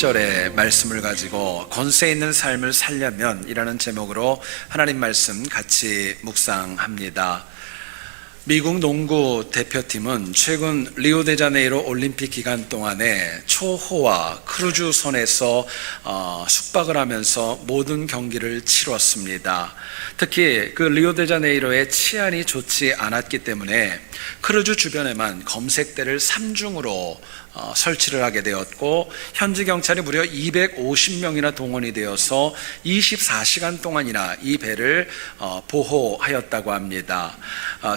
11절의 말씀을 가지고 권세 있는 삶을 살려면 이라는 제목으로 하나님 말씀 같이 묵상합니다. 미국 농구 대표팀은 최근 리오데자네이루 올림픽 기간 동안에 초호화 크루즈선에서 숙박을 하면서 모든 경기를 치렀습니다. 특히 그 리오데자네이루의 치안이 좋지 않았기 때문에 크루즈 주변에만 검색대를 3중으로 설치를 하게 되었고, 현지 경찰이 무려 250명이나 동원이 되어서 24시간 동안이나 이 배를 보호하였다고 합니다.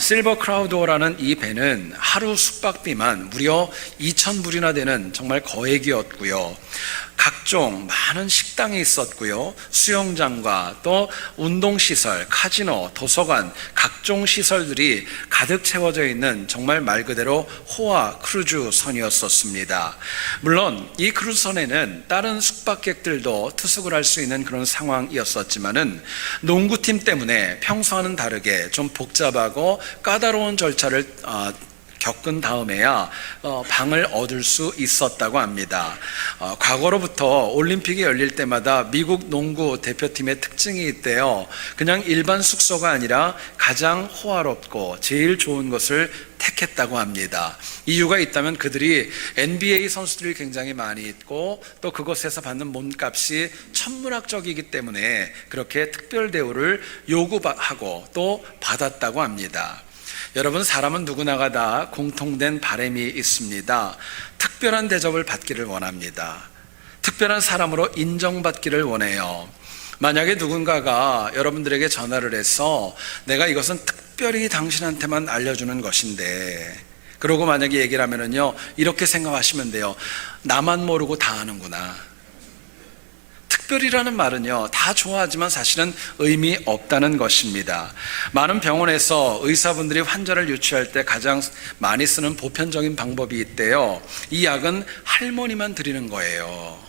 실버 크라우드호라는 이 배는 하루 숙박비만 무려 2,000불이나 되는 정말 거액이었고요. 각종 많은 식당이 있었고요. 수영장과 또 운동시설, 카지노, 도서관, 각종 시설들이 가득 채워져 있는 정말 말 그대로 호화 크루즈선이었었습니다. 물론 이 크루즈선에는 다른 숙박객들도 투숙을 할 수 있는 그런 상황이었었지만은 농구팀 때문에 평소와는 다르게 좀 복잡하고 까다로운 절차를 겪은 다음에야 방을 얻을 수 있었다고 합니다. 과거로부터 올림픽이 열릴 때마다 미국 농구 대표팀의 특징이 있대요. 그냥 일반 숙소가 아니라 가장 호화롭고 제일 좋은 것을 택했다고 합니다. 이유가 있다면 그들이 NBA 선수들이 굉장히 많이 있고 또 그곳에서 받는 몸값이 천문학적이기 때문에 그렇게 특별 대우를 요구하고 또 받았다고 합니다. 여러분, 사람은 누구나가 다 공통된 바람이 있습니다. 특별한 대접을 받기를 원합니다. 특별한 사람으로 인정받기를 원해요. 만약에 누군가가 여러분들에게 전화를 해서 내가 이것은 특별히 당신한테만 알려주는 것인데, 그러고 만약에 얘기를 하면은요, 이렇게 생각하시면 돼요. 나만 모르고 다 아는구나. 특별이라는 말은요, 다 좋아하지만 사실은 의미 없다는 것입니다. 많은 병원에서 의사분들이 환자를 유치할 때 가장 많이 쓰는 보편적인 방법이 있대요. 이 약은 할머니만 드리는 거예요.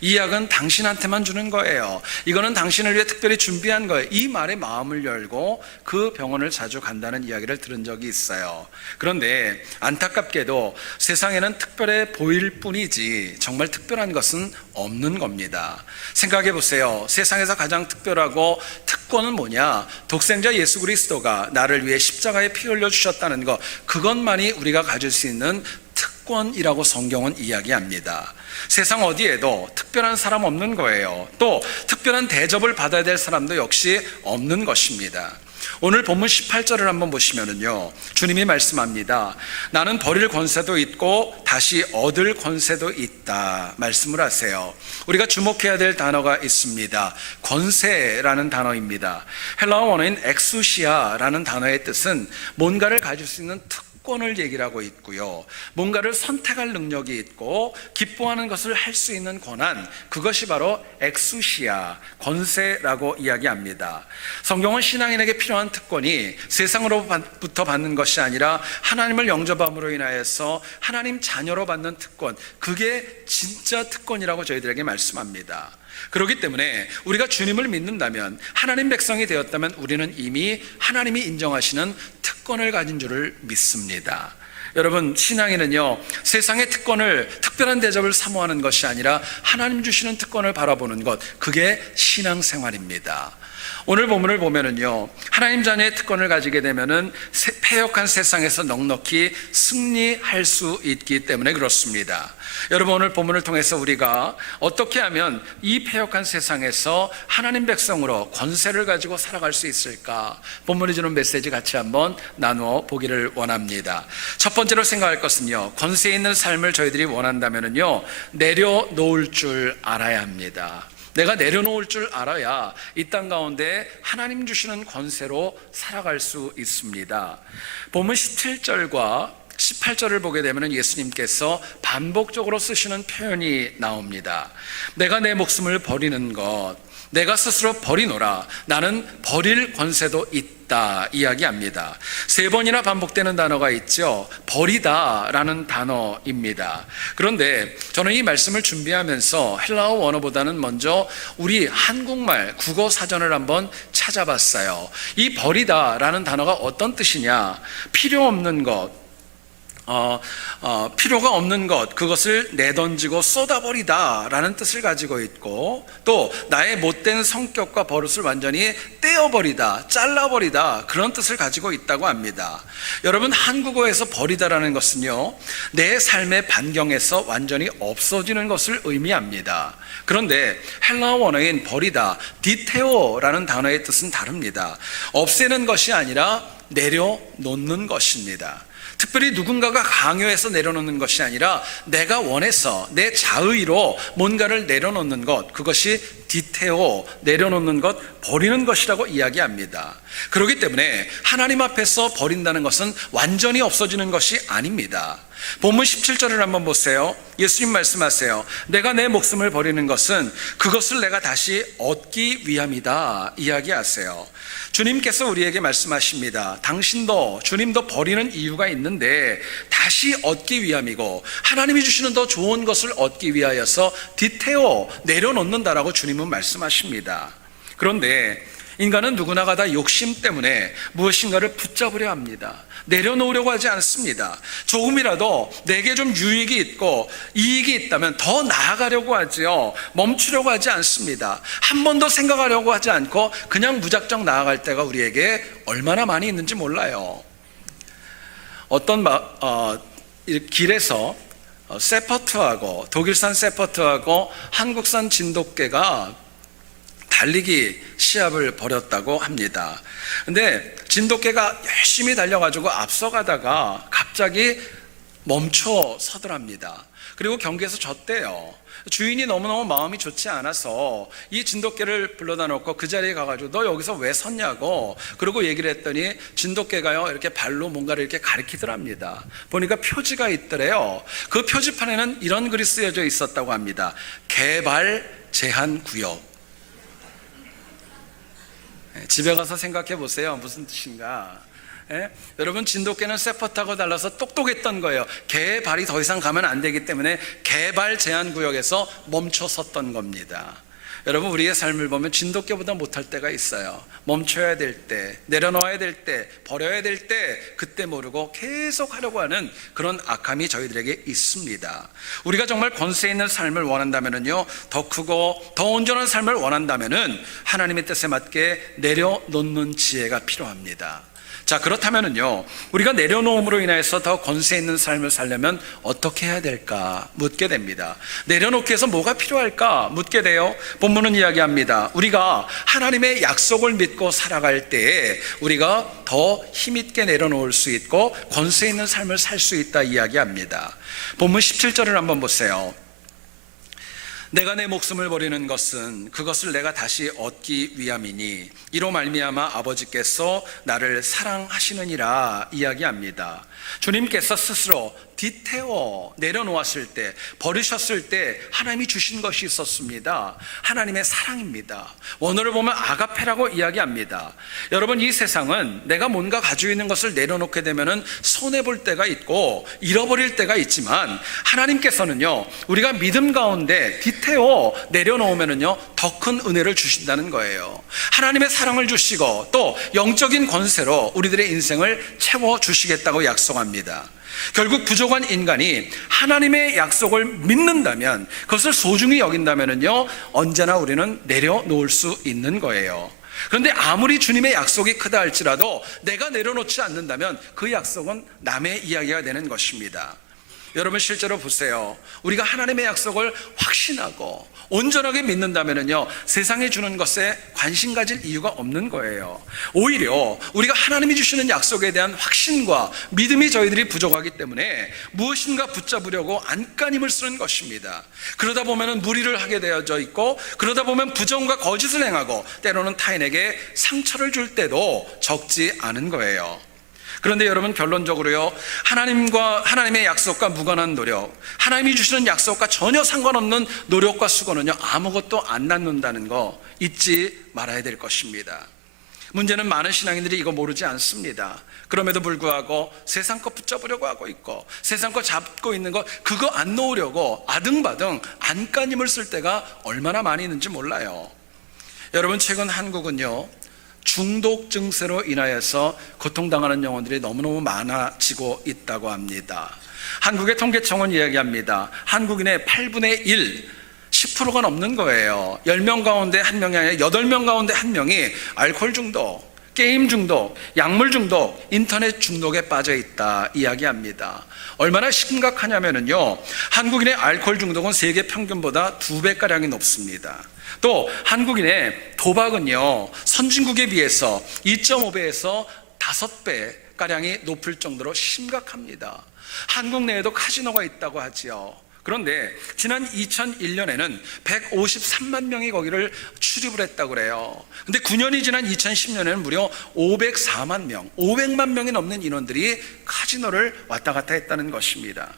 이 약은 당신한테만 주는 거예요. 이거는 당신을 위해 특별히 준비한 거예요. 이 말에 마음을 열고 그 병원을 자주 간다는 이야기를 들은 적이 있어요. 그런데 안타깝게도 세상에는 특별해 보일 뿐이지 정말 특별한 것은 없는 겁니다. 생각해 보세요. 세상에서 가장 특별하고 특권은 뭐냐? 독생자 예수 그리스도가 나를 위해 십자가에 피 흘려 주셨다는 것, 그것만이 우리가 가질 수 있는 특권이라고 성경은 이야기합니다. 세상 어디에도 특별한 사람 없는 거예요. 또 특별한 대접을 받아야 될 사람도 역시 없는 것입니다. 오늘 본문 18절을 한번 보시면은요, 주님이 말씀합니다. 나는 버릴 권세도 있고 다시 얻을 권세도 있다 말씀을 하세요. 우리가 주목해야 될 단어가 있습니다. 권세라는 단어입니다. 헬라어 원어인 엑수시아라는 단어의 뜻은 뭔가를 가질 수 있는 특권을 얘기를 하고 있고요, 뭔가를 선택할 능력이 있고 기뻐하는 것을 할 수 있는 권한, 그것이 바로 엑수시아, 권세라고 이야기합니다. 성경은 신앙인에게 필요한 특권이 세상으로부터 받는 것이 아니라 하나님을 영접함으로 인하여서 하나님 자녀로 받는 특권, 그게 진짜 특권이라고 저희들에게 말씀합니다. 그렇기 때문에 우리가 주님을 믿는다면, 하나님 백성이 되었다면 우리는 이미 하나님이 인정하시는 특권을 가진 줄을 믿습니다. 여러분, 신앙인은요, 세상의 특권을, 특별한 대접을 사모하는 것이 아니라 하나님 주시는 특권을 바라보는 것, 그게 신앙생활입니다. 오늘 본문을 보면은요, 하나님 자녀의 특권을 가지게 되면은 패역한 세상에서 넉넉히 승리할 수 있기 때문에 그렇습니다. 여러분, 오늘 본문을 통해서 우리가 어떻게 하면 이 패역한 세상에서 하나님 백성으로 권세를 가지고 살아갈 수 있을까? 본문이 주는 메시지 같이 한번 나누어 보기를 원합니다. 첫 번째로 생각할 것은요, 권세 있는 삶을 저희들이 원한다면은요, 내려놓을 줄 알아야 합니다. 내가 내려놓을 줄 알아야 이 땅 가운데 하나님 주시는 권세로 살아갈 수 있습니다. 본문 17절과 18절을 보게 되면 예수님께서 반복적으로 쓰시는 표현이 나옵니다. 내가 내 목숨을 버리는 것, 내가 스스로 버리노라, 나는 버릴 권세도 있다 이야기합니다. 3번이나 반복되는 단어가 있죠. 버리다 라는 단어입니다. 그런데 저는 이 말씀을 준비하면서 헬라어 원어보다는 먼저 우리 한국말 국어 사전을 한번 찾아봤어요. 이 버리다 라는 단어가 어떤 뜻이냐? 필요 없는 것, 필요가 없는 것, 그것을 내던지고 쏟아버리다 라는 뜻을 가지고 있고, 또 나의 못된 성격과 버릇을 완전히 떼어버리다, 잘라버리다, 그런 뜻을 가지고 있다고 합니다. 여러분, 한국어에서 버리다라는 것은요, 내 삶의 반경에서 완전히 없어지는 것을 의미합니다. 그런데 헬라어 원어인 버리다, 디테오라는 단어의 뜻은 다릅니다. 없애는 것이 아니라 내려놓는 것입니다. 특별히 누군가가 강요해서 내려놓는 것이 아니라 내가 원해서 내 자의로 뭔가를 내려놓는 것, 그것이 디테오, 내려놓는 것, 버리는 것이라고 이야기합니다. 그렇기 때문에 하나님 앞에서 버린다는 것은 완전히 없어지는 것이 아닙니다. 본문 17절을 한번 보세요. 예수님 말씀하세요. 내가 내 목숨을 버리는 것은 그것을 내가 다시 얻기 위함이다 이야기하세요. 주님께서 우리에게 말씀하십니다. 주님도 버리는 이유가 있는데 다시 얻기 위함이고, 하나님이 주시는 더 좋은 것을 얻기 위하여서 디테오, 내려놓는다라고 주님은 말씀하십니다. 그런데 인간은 누구나가 다 욕심 때문에 무엇인가를 붙잡으려 합니다. 내려놓으려고 하지 않습니다. 조금이라도 내게 좀 유익이 있고 이익이 있다면 더 나아가려고 하지요. 멈추려고 하지 않습니다. 한 번 더 생각하려고 하지 않고 그냥 무작정 나아갈 때가 우리에게 얼마나 많이 있는지 몰라요. 어떤 길에서 세퍼트하고, 독일산 세퍼트하고 한국산 진돗개가 달리기 시합을 벌였다고 합니다. 근데 진돗개가 열심히 달려가지고 앞서가다가 갑자기 멈춰 서더랍니다. 그리고 경기에서 졌대요. 주인이 너무너무 마음이 좋지 않아서 이 진돗개를 불러다 놓고 그 자리에 가가지고 너 여기서 왜 섰냐고, 그리고 얘기를 했더니 진돗개가요 이렇게 발로 뭔가를 이렇게 가리키더랍니다. 보니까 표지가 있더래요. 그 표지판에는 이런 글이 쓰여져 있었다고 합니다. 개발 제한 구역. 집에 가서 생각해 보세요. 무슨 뜻인가? 여러분, 진돗개는 세퍼트하고 달라서 똑똑했던 거예요. 개의 발이 더 이상 가면 안 되기 때문에 개발 제한 구역에서 멈춰 섰던 겁니다. 여러분, 우리의 삶을 보면 진돗개보다 못할 때가 있어요. 멈춰야 될 때, 내려놓아야 될 때, 버려야 될 때, 그때 모르고 계속 하려고 하는 그런 악함이 저희들에게 있습니다. 우리가 정말 권세 있는 삶을 원한다면요, 더 크고 더 온전한 삶을 원한다면은 하나님의 뜻에 맞게 내려놓는 지혜가 필요합니다. 자, 그렇다면은요, 우리가 내려놓음으로 인해서 더 권세 있는 삶을 살려면 어떻게 해야 될까 묻게 됩니다. 내려놓기 위해서 뭐가 필요할까 묻게 돼요. 본문은 이야기합니다. 우리가 하나님의 약속을 믿고 살아갈 때에 우리가 더 힘있게 내려놓을 수 있고 권세 있는 삶을 살 수 있다 이야기합니다. 본문 17절을 한번 보세요. 내가 내 목숨을 버리는 것은 그것을 내가 다시 얻기 위함이니 이로 말미암아 아버지께서 나를 사랑하시느니라 이야기합니다. 주님께서 스스로 디테오, 내려놓았을 때, 버리셨을 때 하나님이 주신 것이 있었습니다. 하나님의 사랑입니다. 원어를 보면 아가페라고 이야기합니다. 여러분, 이 세상은 내가 뭔가 가지고 있는 것을 내려놓게 되면 손해볼 때가 있고 잃어버릴 때가 있지만, 하나님께서는요, 우리가 믿음 가운데 디테오 내려놓으면요 더 큰 은혜를 주신다는 거예요. 하나님의 사랑을 주시고 또 영적인 권세로 우리들의 인생을 채워주시겠다고 약속합니다. 결국 부족한 인간이 하나님의 약속을 믿는다면, 그것을 소중히 여긴다면요 언제나 우리는 내려놓을 수 있는 거예요. 그런데 아무리 주님의 약속이 크다 할지라도 내가 내려놓지 않는다면 그 약속은 남의 이야기가 되는 것입니다. 여러분, 실제로 보세요. 우리가 하나님의 약속을 확신하고 온전하게 믿는다면요 세상에 주는 것에 관심 가질 이유가 없는 거예요. 오히려 우리가 하나님이 주시는 약속에 대한 확신과 믿음이 저희들이 부족하기 때문에 무엇인가 붙잡으려고 안간힘을 쓰는 것입니다. 그러다 보면 무리를 하게 되어져 있고, 그러다 보면 부정과 거짓을 행하고 때로는 타인에게 상처를 줄 때도 적지 않은 거예요. 그런데 여러분, 결론적으로요, 하나님의 약속과 무관한 노력, 하나님이 주시는 약속과 전혀 상관없는 노력과 수고는요 아무것도 안 낳는다는 거 잊지 말아야 될 것입니다. 문제는 많은 신앙인들이 이거 모르지 않습니다. 그럼에도 불구하고 세상 거 붙잡으려고 하고 있고, 세상 거 잡고 있는 거 그거 안 놓으려고 아등바등 안간힘을 쓸 때가 얼마나 많이 있는지 몰라요. 여러분, 최근 한국은요 중독 증세로 인하여서 고통당하는 영혼들이 너무너무 많아지고 있다고 합니다. 한국의 통계청은 이야기합니다. 한국인의 8분의 1, 10%가 넘는 거예요. 10명 가운데 1명이 아니라 8명 가운데 1명이 알코올 중독, 게임 중독, 약물 중독, 인터넷 중독에 빠져 있다 이야기합니다. 얼마나 심각하냐면요, 한국인의 알코올 중독은 세계 평균보다 2배가량이 높습니다. 또 한국인의 도박은요, 선진국에 비해서 2.5배에서 5배가량이 높을 정도로 심각합니다. 한국 내에도 카지노가 있다고 하지요. 그런데 지난 2001년에는 153만 명이 거기를 출입을 했다고 그래요. 근데 9년이 지난 2010년에는 무려 504만 명, 500만 명이 넘는 인원들이 카지노를 왔다 갔다 했다는 것입니다.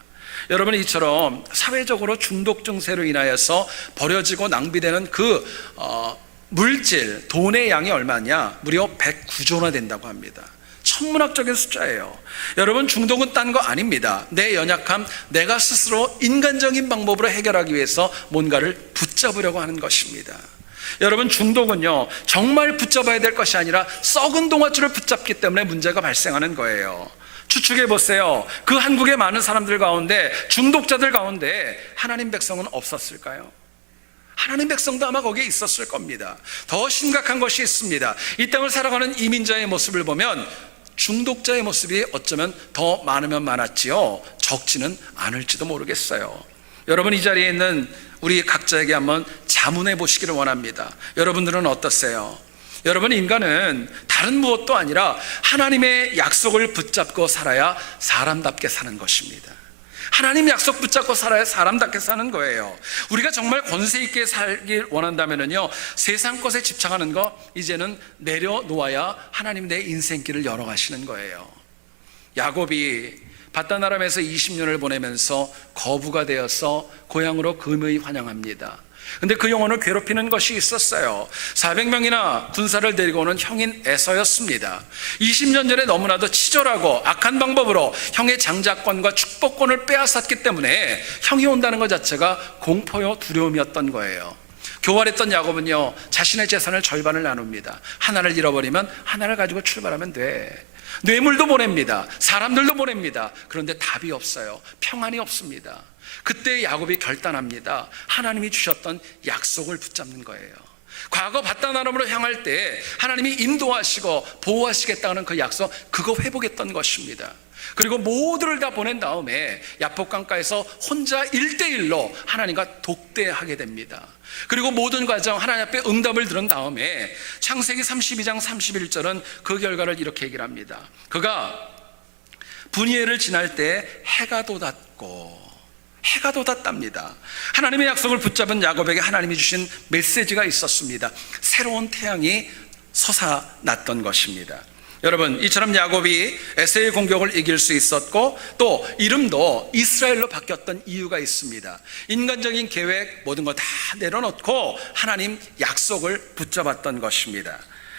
여러분, 이처럼 사회적으로 중독 증세로 인하여서 버려지고 낭비되는 그 물질, 돈의 양이 얼마냐? 무려 109조 원이 된다고 합니다. 천문학적인 숫자예요. 여러분, 중독은 딴 거 아닙니다. 내 연약함, 내가 스스로 인간적인 방법으로 해결하기 위해서 뭔가를 붙잡으려고 하는 것입니다. 여러분, 중독은요, 정말 붙잡아야 될 것이 아니라 썩은 동아줄을 붙잡기 때문에 문제가 발생하는 거예요. 추측해 보세요. 그 한국의 많은 사람들 가운데, 중독자들 가운데 하나님 백성은 없었을까요? 하나님 백성도 아마 거기에 있었을 겁니다. 더 심각한 것이 있습니다. 이 땅을 살아가는 이민자의 모습을 보면 중독자의 모습이 어쩌면 더 많으면 많았지요, 적지는 않을지도 모르겠어요. 여러분, 이 자리에 있는 우리 각자에게 한번 자문해 보시기를 원합니다. 여러분들은 어떠세요? 여러분, 인간은 다른 무엇도 아니라 하나님의 약속을 붙잡고 살아야 사람답게 사는 것입니다. 하나님 약속 붙잡고 살아야 사람답게 사는 거예요. 우리가 정말 권세 있게 살길 원한다면요, 세상 것에 집착하는 거 이제는 내려놓아야 하나님 내 인생길을 열어가시는 거예요. 야곱이 바다나람에서 20년을 보내면서 거부가 되어서 고향으로 금이 환영합니다. 근데 그 영혼을 괴롭히는 것이 있었어요. 400명이나 군사를 데리고 오는 형인 에서였습니다. 20년 전에 너무나도 치졸하고 악한 방법으로 형의 장자권과 축복권을 빼앗았기 때문에 형이 온다는 것 자체가 공포요 두려움이었던 거예요. 교활했던 야곱은요, 자신의 재산을 절반을 나눕니다. 하나를 잃어버리면 하나를 가지고 출발하면 돼. 뇌물도 보냅니다. 사람들도 보냅니다. 그런데 답이 없어요. 평안이 없습니다. 그때 야곱이 결단합니다. 하나님이 주셨던 약속을 붙잡는 거예요. 과거 바다나람으로 향할 때 하나님이 인도하시고 보호하시겠다는 그 약속, 그거 회복했던 것입니다. 그리고 모두를 다 보낸 다음에 야복강가에서 혼자 1대1로 하나님과 독대하게 됩니다. 그리고 모든 과정 하나님 앞에 응답을 들은 다음에 창세기 32장 31절은 그 결과를 이렇게 얘기를 합니다. 그가 분이엘을 지날 때 해가 돋았답니다. 하나님의 약속을 붙잡은 야곱에게 하나님이 주신 메시지가 있었습니다. 새로운 태양이 솟아났던 것입니다. 여러분, 이처럼 야곱이 에서의 공격을 이길 수 있었고 또 이름도 이스라엘로 바뀌었던 이유가 있습니다. 인간적인 계획 모든 거 다 내려놓고 하나님 약속을 붙잡았던 것입니다.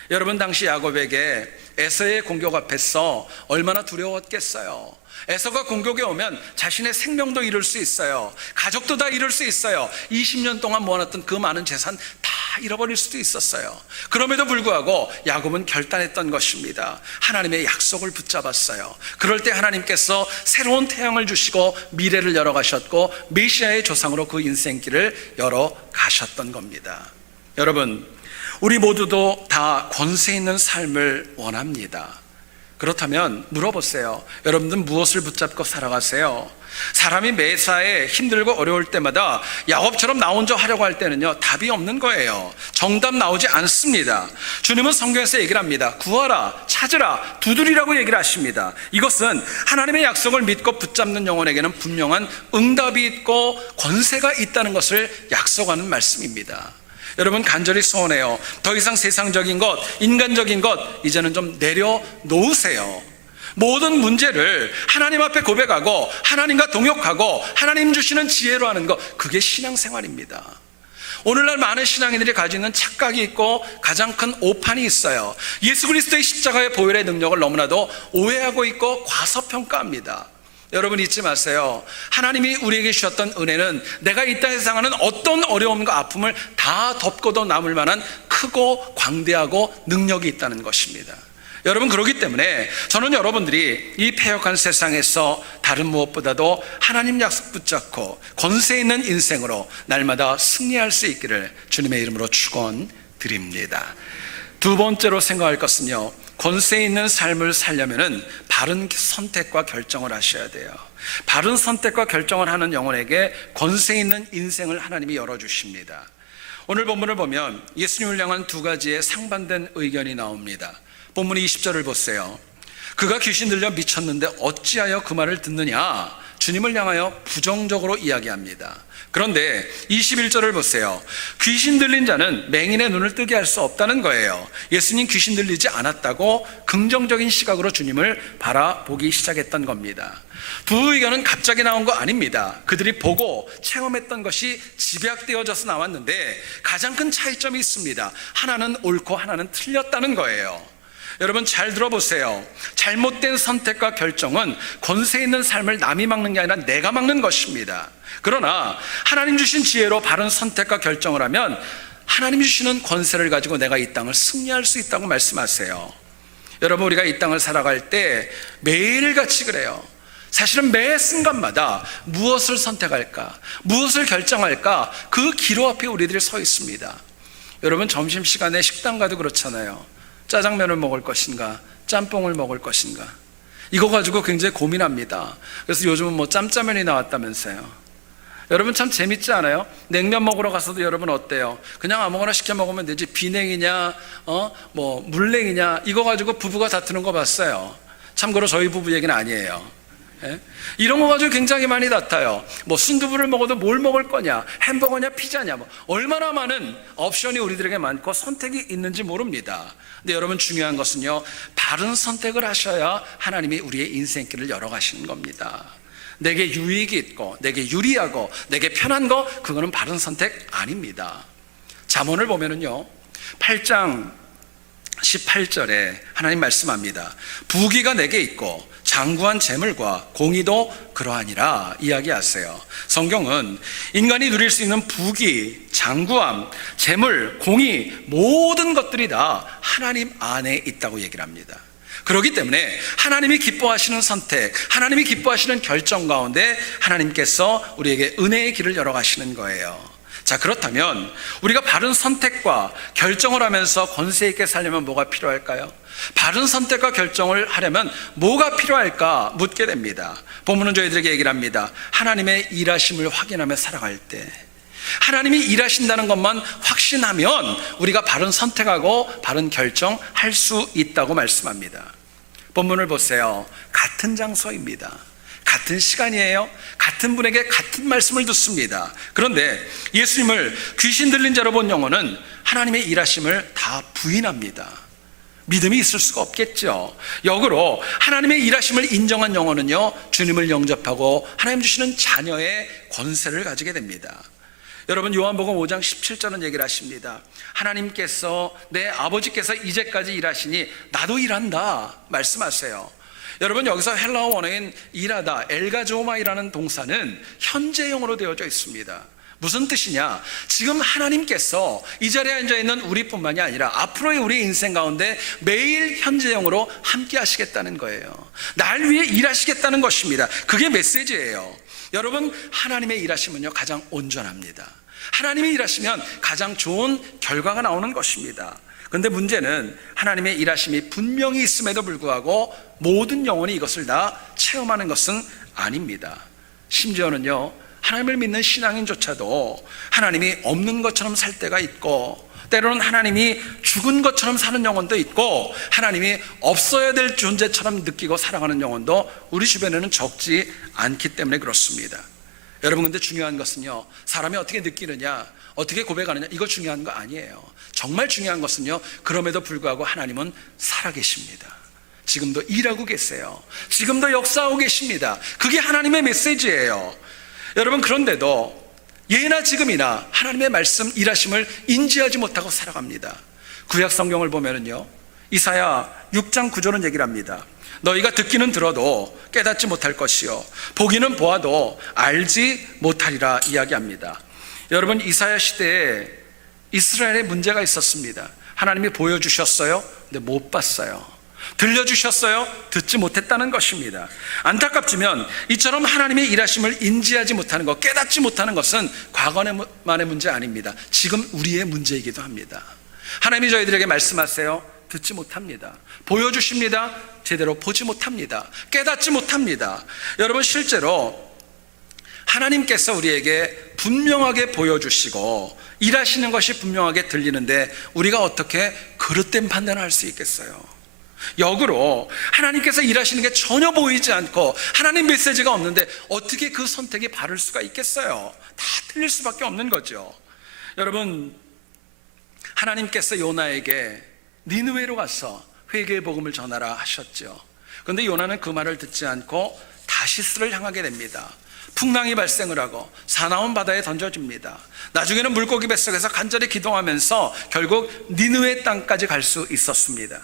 여러분, 당시 야곱에게 에서의 공격 앞에서 얼마나 두려웠겠어요. 에서가 공격에 오면 자신의 생명도 잃을 수 있어요. 가족도 다 잃을 수 있어요. 20년 동안 모아놨던 그 많은 재산 다 잃어버릴 수도 있었어요. 그럼에도 불구하고 야곱은 결단했던 것입니다. 하나님의 약속을 붙잡았어요. 그럴 때 하나님께서 새로운 태양을 주시고 미래를 열어가셨고 메시아의 조상으로 그 인생길을 열어가셨던 겁니다. 여러분, 우리 모두도 다 권세 있는 삶을 원합니다. 그렇다면 물어보세요. 여러분들 무엇을 붙잡고 살아가세요? 사람이 매사에 힘들고 어려울 때마다 야곱처럼 나 혼자 하려고 할 때는요, 답이 없는 거예요. 정답 나오지 않습니다. 주님은 성경에서 얘기를 합니다. 구하라, 찾으라, 두드리라고 얘기를 하십니다. 이것은 하나님의 약속을 믿고 붙잡는 영혼에게는 분명한 응답이 있고 권세가 있다는 것을 약속하는 말씀입니다. 여러분, 간절히 소원해요. 더 이상 세상적인 것, 인간적인 것 이제는 좀 내려놓으세요. 모든 문제를 하나님 앞에 고백하고 하나님과 동역하고 하나님 주시는 지혜로 하는 것, 그게 신앙생활입니다. 오늘날 많은 신앙인들이 가지고 있는 착각이 있고 가장 큰 오판이 있어요. 예수 그리스도의 십자가의 보혈의 능력을 너무나도 오해하고 있고 과소평가합니다. 여러분, 잊지 마세요. 하나님이 우리에게 주셨던 은혜는 내가 이 땅에서 당하는 어떤 어려움과 아픔을 다 덮고도 남을 만한 큰 크고 광대하고 능력이 있다는 것입니다. 여러분, 그렇기 때문에 저는 여러분들이 이 패역한 세상에서 다른 무엇보다도 하나님 약속 붙잡고 권세 있는 인생으로 날마다 승리할 수 있기를 주님의 이름으로 축원드립니다. 두 번째로 생각할 것은요, 권세 있는 삶을 살려면은 바른 선택과 결정을 하셔야 돼요. 바른 선택과 결정을 하는 영혼에게 권세 있는 인생을 하나님이 열어주십니다. 오늘 본문을 보면 예수님을 향한 두 가지의 상반된 의견이 나옵니다. 본문 20절을 보세요. 그가 귀신 들려 미쳤는데 어찌하여 그 말을 듣느냐? 주님을 향하여 부정적으로 이야기합니다. 그런데 21절을 보세요. 귀신 들린 자는 맹인의 눈을 뜨게 할 수 없다는 거예요. 예수님 귀신 들리지 않았다고 긍정적인 시각으로 주님을 바라보기 시작했던 겁니다. 두 의견은 갑자기 나온 거 아닙니다. 그들이 보고 체험했던 것이 집약되어져서 나왔는데 가장 큰 차이점이 있습니다. 하나는 옳고 하나는 틀렸다는 거예요. 여러분, 잘 들어보세요. 잘못된 선택과 결정은 권세 있는 삶을 남이 막는 게 아니라 내가 막는 것입니다. 그러나 하나님 주신 지혜로 바른 선택과 결정을 하면 하나님 주시는 권세를 가지고 내가 이 땅을 승리할 수 있다고 말씀하세요. 여러분, 우리가 이 땅을 살아갈 때 매일같이 그래요. 사실은 매 순간마다 무엇을 선택할까, 무엇을 결정할까, 그 기로 앞에 우리들이 서 있습니다. 여러분, 점심시간에 식당 가도 그렇잖아요. 짜장면을 먹을 것인가, 짬뽕을 먹을 것인가, 이거 가지고 굉장히 고민합니다. 그래서 요즘은 뭐 짬짜면이 나왔다면서요. 여러분, 참 재밌지 않아요? 냉면 먹으러 가서도 여러분 어때요? 그냥 아무거나 시켜 먹으면 되지, 비냉이냐 뭐 물냉이냐, 이거 가지고 부부가 다투는 거 봤어요. 참고로 저희 부부 얘기는 아니에요. 예? 이런 거 가지고 굉장히 많이 다퉈요. 뭐 순두부를 먹어도 뭘 먹을 거냐, 햄버거냐, 피자냐, 뭐 얼마나 많은 옵션이 우리들에게 많고 선택이 있는지 모릅니다. 근데 여러분, 중요한 것은요, 바른 선택을 하셔야 하나님이 우리의 인생길을 열어가시는 겁니다. 내게 유익이 있고 내게 유리하고 내게 편한 거, 그거는 바른 선택 아닙니다. 잠언을 보면은요, 8장 18절에 하나님 말씀합니다. 부귀가 내게 있고 장구한 재물과 공의도 그러하니라 이야기하세요. 성경은 인간이 누릴 수 있는 부귀, 장구함, 재물, 공의, 모든 것들이 다 하나님 안에 있다고 얘기를 합니다. 그렇기 때문에 하나님이 기뻐하시는 선택, 하나님이 기뻐하시는 결정 가운데 하나님께서 우리에게 은혜의 길을 열어가시는 거예요. 자, 그렇다면 우리가 바른 선택과 결정을 하면서 권세 있게 살려면 뭐가 필요할까요? 바른 선택과 결정을 하려면 뭐가 필요할까 묻게 됩니다. 본문은 저희들에게 얘기를 합니다. 하나님의 일하심을 확인하며 살아갈 때, 하나님이 일하신다는 것만 확신하면 우리가 바른 선택하고 바른 결정할 수 있다고 말씀합니다. 본문을 보세요. 같은 장소입니다. 같은 시간이에요. 같은 분에게 같은 말씀을 듣습니다. 그런데 예수님을 귀신 들린 자로 본 영혼은 하나님의 일하심을 다 부인합니다. 믿음이 있을 수가 없겠죠. 역으로 하나님의 일하심을 인정한 영혼은요, 주님을 영접하고 하나님 주시는 자녀의 권세를 가지게 됩니다. 여러분, 요한복음 5장 17절은 얘기를 하십니다. 하나님께서, 내 아버지께서 이제까지 일하시니 나도 일한다 말씀하세요. 여러분, 여기서 헬라어 원어인 일하다, 엘가조마이라는 동사는 현재형으로 되어져 있습니다. 무슨 뜻이냐? 지금 하나님께서 이 자리에 앉아있는 우리뿐만이 아니라 앞으로의 우리 인생 가운데 매일 현재형으로 함께 하시겠다는 거예요. 날 위해 일하시겠다는 것입니다. 그게 메시지예요. 여러분, 하나님의 일하심은요, 가장 온전합니다. 하나님이 일하시면 가장 좋은 결과가 나오는 것입니다. 그런데 문제는 하나님의 일하심이 분명히 있음에도 불구하고 모든 영혼이 이것을 다 체험하는 것은 아닙니다. 심지어는요, 하나님을 믿는 신앙인조차도 하나님이 없는 것처럼 살 때가 있고, 때로는 하나님이 죽은 것처럼 사는 영혼도 있고, 하나님이 없어야 될 존재처럼 느끼고 살아가는 영혼도 우리 주변에는 적지 않기 때문에 그렇습니다. 여러분, 근데 중요한 것은요, 사람이 어떻게 느끼느냐, 어떻게 고백하느냐, 이거 중요한 거 아니에요. 정말 중요한 것은요, 그럼에도 불구하고 하나님은 살아계십니다. 지금도 일하고 계세요. 지금도 역사하고 계십니다. 그게 하나님의 메시지예요. 여러분, 그런데도 예나 지금이나 하나님의 말씀 일하심을 인지하지 못하고 살아갑니다. 구약 성경을 보면은요, 이사야 6장 9절은 얘기를 합니다. 너희가 듣기는 들어도 깨닫지 못할 것이요, 보기는 보아도 알지 못하리라 이야기합니다. 여러분, 이사야 시대에 이스라엘에 문제가 있었습니다. 하나님이 보여주셨어요. 근데 못 봤어요. 들려주셨어요. 듣지 못했다는 것입니다. 안타깝지만 이처럼 하나님의 일하심을 인지하지 못하는 것, 깨닫지 못하는 것은 과거만의 문제 아닙니다. 지금 우리의 문제이기도 합니다. 하나님이 저희들에게 말씀하세요. 듣지 못합니다. 보여주십니다. 제대로 보지 못합니다. 깨닫지 못합니다. 여러분, 실제로 하나님께서 우리에게 분명하게 보여주시고 일하시는 것이 분명하게 들리는데 우리가 어떻게 그릇된 판단을 할 수 있겠어요? 역으로 하나님께서 일하시는 게 전혀 보이지 않고 하나님 메시지가 없는데 어떻게 그 선택이 바를 수가 있겠어요? 다 틀릴 수밖에 없는 거죠. 여러분, 하나님께서 요나에게 니느웨로 가서 회개의 복음을 전하라 하셨죠. 그런데 요나는 그 말을 듣지 않고 다시스를 향하게 됩니다. 풍랑이 발생을 하고 사나운 바다에 던져집니다. 나중에는 물고기 뱃속에서 간절히 기도하면서 결국 니느웨 땅까지 갈 수 있었습니다.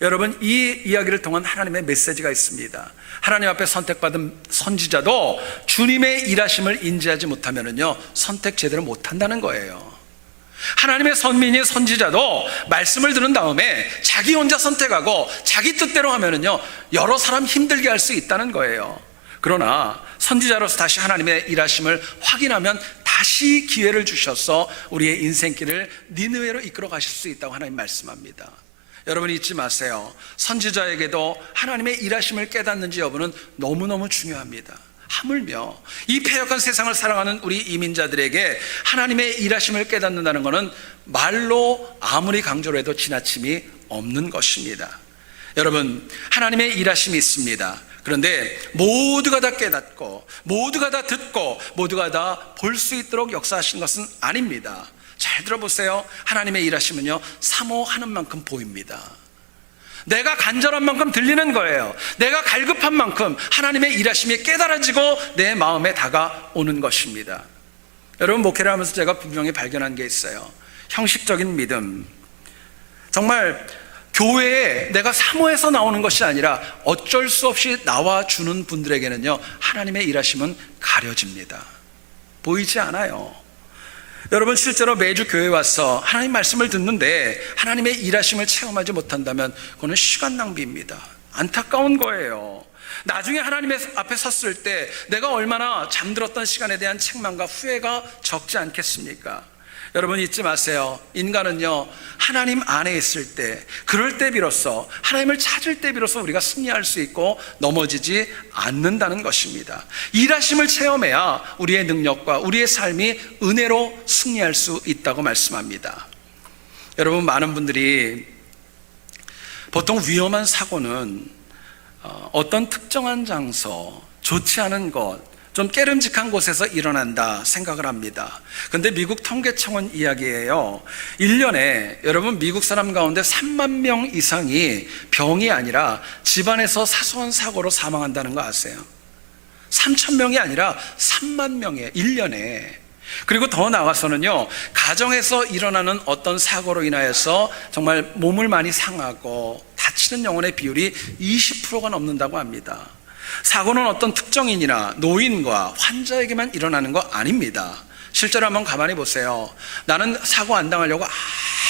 여러분, 이 이야기를 통한 하나님의 메시지가 있습니다. 하나님 앞에 선택받은 선지자도 주님의 일하심을 인지하지 못하면요 선택 제대로 못한다는 거예요. 하나님의 선민이 선지자도 말씀을 들은 다음에 자기 혼자 선택하고 자기 뜻대로 하면요 여러 사람 힘들게 할 수 있다는 거예요. 그러나 선지자로서 다시 하나님의 일하심을 확인하면 다시 기회를 주셔서 우리의 인생길을 니느웨로 이끌어 가실 수 있다고 하나님 말씀합니다. 여러분, 잊지 마세요. 선지자에게도 하나님의 일하심을 깨닫는지 여부는 너무너무 중요합니다. 하물며 이 패역한 세상을 살아가는 우리 이민자들에게 하나님의 일하심을 깨닫는다는 것은 말로 아무리 강조를 해도 지나침이 없는 것입니다. 여러분, 하나님의 일하심이 있습니다. 그런데 모두가 다 깨닫고 모두가 다 듣고 모두가 다 볼 수 있도록 역사하신 것은 아닙니다. 잘 들어보세요. 하나님의 일하심은요 사모하는 만큼 보입니다. 내가 간절한 만큼 들리는 거예요. 내가 갈급한 만큼 하나님의 일하심이 깨달아지고 내 마음에 다가오는 것입니다. 여러분, 목회를 하면서 제가 분명히 발견한 게 있어요. 형식적인 믿음, 정말 교회에 내가 사모해서 나오는 것이 아니라 어쩔 수 없이 나와주는 분들에게는요 하나님의 일하심은 가려집니다. 보이지 않아요. 여러분, 실제로 매주 교회에 와서 하나님 말씀을 듣는데 하나님의 일하심을 체험하지 못한다면 그거는 시간 낭비입니다. 안타까운 거예요. 나중에 하나님의 앞에 섰을 때 내가 얼마나 잠들었던 시간에 대한 책망과 후회가 적지 않겠습니까? 여러분, 잊지 마세요. 인간은요 하나님 안에 있을 때, 그럴 때 비로소, 하나님을 찾을 때 비로소 우리가 승리할 수 있고 넘어지지 않는다는 것입니다. 일하심을 체험해야 우리의 능력과 우리의 삶이 은혜로 승리할 수 있다고 말씀합니다. 여러분, 많은 분들이 보통 위험한 사고는 어떤 특정한 장소, 좋지 않은 곳, 좀 깨름직한 곳에서 일어난다 생각을 합니다. 그런데 미국 통계청은 이야기예요. 1년에 여러분 미국 사람 가운데 3만 명 이상이 병이 아니라 집안에서 사소한 사고로 사망한다는 거 아세요? 3천 명이 아니라 3만 명이에요. 1년에. 그리고 더 나아가서는요 가정에서 일어나는 어떤 사고로 인하여서 정말 몸을 많이 상하고 다치는 영혼의 비율이 20%가 넘는다고 합니다. 사고는 어떤 특정인이나 노인과 환자에게만 일어나는 거 아닙니다. 실제로 한번 가만히 보세요. 나는 사고 안 당하려고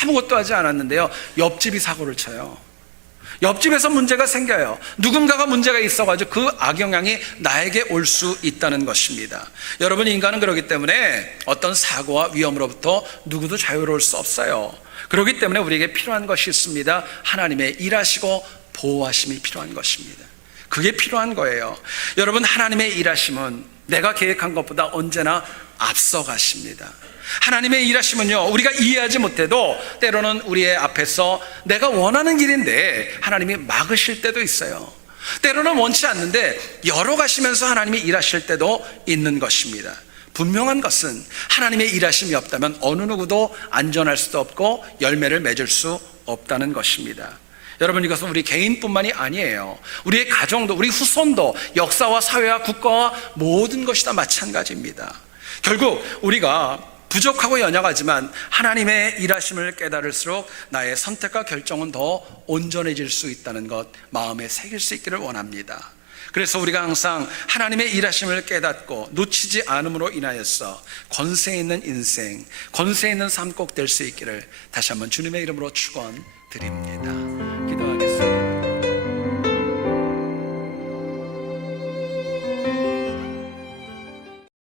아무것도 하지 않았는데요 옆집이 사고를 쳐요. 옆집에서 문제가 생겨요. 누군가가 문제가 있어가지고 그 악영향이 나에게 올 수 있다는 것입니다. 여러분, 인간은 그렇기 때문에 어떤 사고와 위험으로부터 누구도 자유로울 수 없어요. 그렇기 때문에 우리에게 필요한 것이 있습니다. 하나님의 일하시고 보호하심이 필요한 것입니다. 그게 필요한 거예요. 여러분, 하나님의 일하심은 내가 계획한 것보다 언제나 앞서가십니다. 하나님의 일하심은요 우리가 이해하지 못해도 때로는 우리의 앞에서 내가 원하는 길인데 하나님이 막으실 때도 있어요. 때로는 원치 않는데 열어가시면서 하나님이 일하실 때도 있는 것입니다. 분명한 것은 하나님의 일하심이 없다면 어느 누구도 안전할 수도 없고 열매를 맺을 수 없다는 것입니다. 여러분, 이것은 우리 개인뿐만이 아니에요. 우리의 가정도, 우리 후손도, 역사와 사회와 국가와 모든 것이 다 마찬가지입니다. 결국 우리가 부족하고 연약하지만 하나님의 일하심을 깨달을수록 나의 선택과 결정은 더 온전해질 수 있다는 것 마음에 새길 수 있기를 원합니다. 그래서 우리가 항상 하나님의 일하심을 깨닫고 놓치지 않음으로 인하여서 권세 있는 인생, 권세 있는 삶 꼭 될 수 있기를 다시 한번 주님의 이름으로 축원드립니다.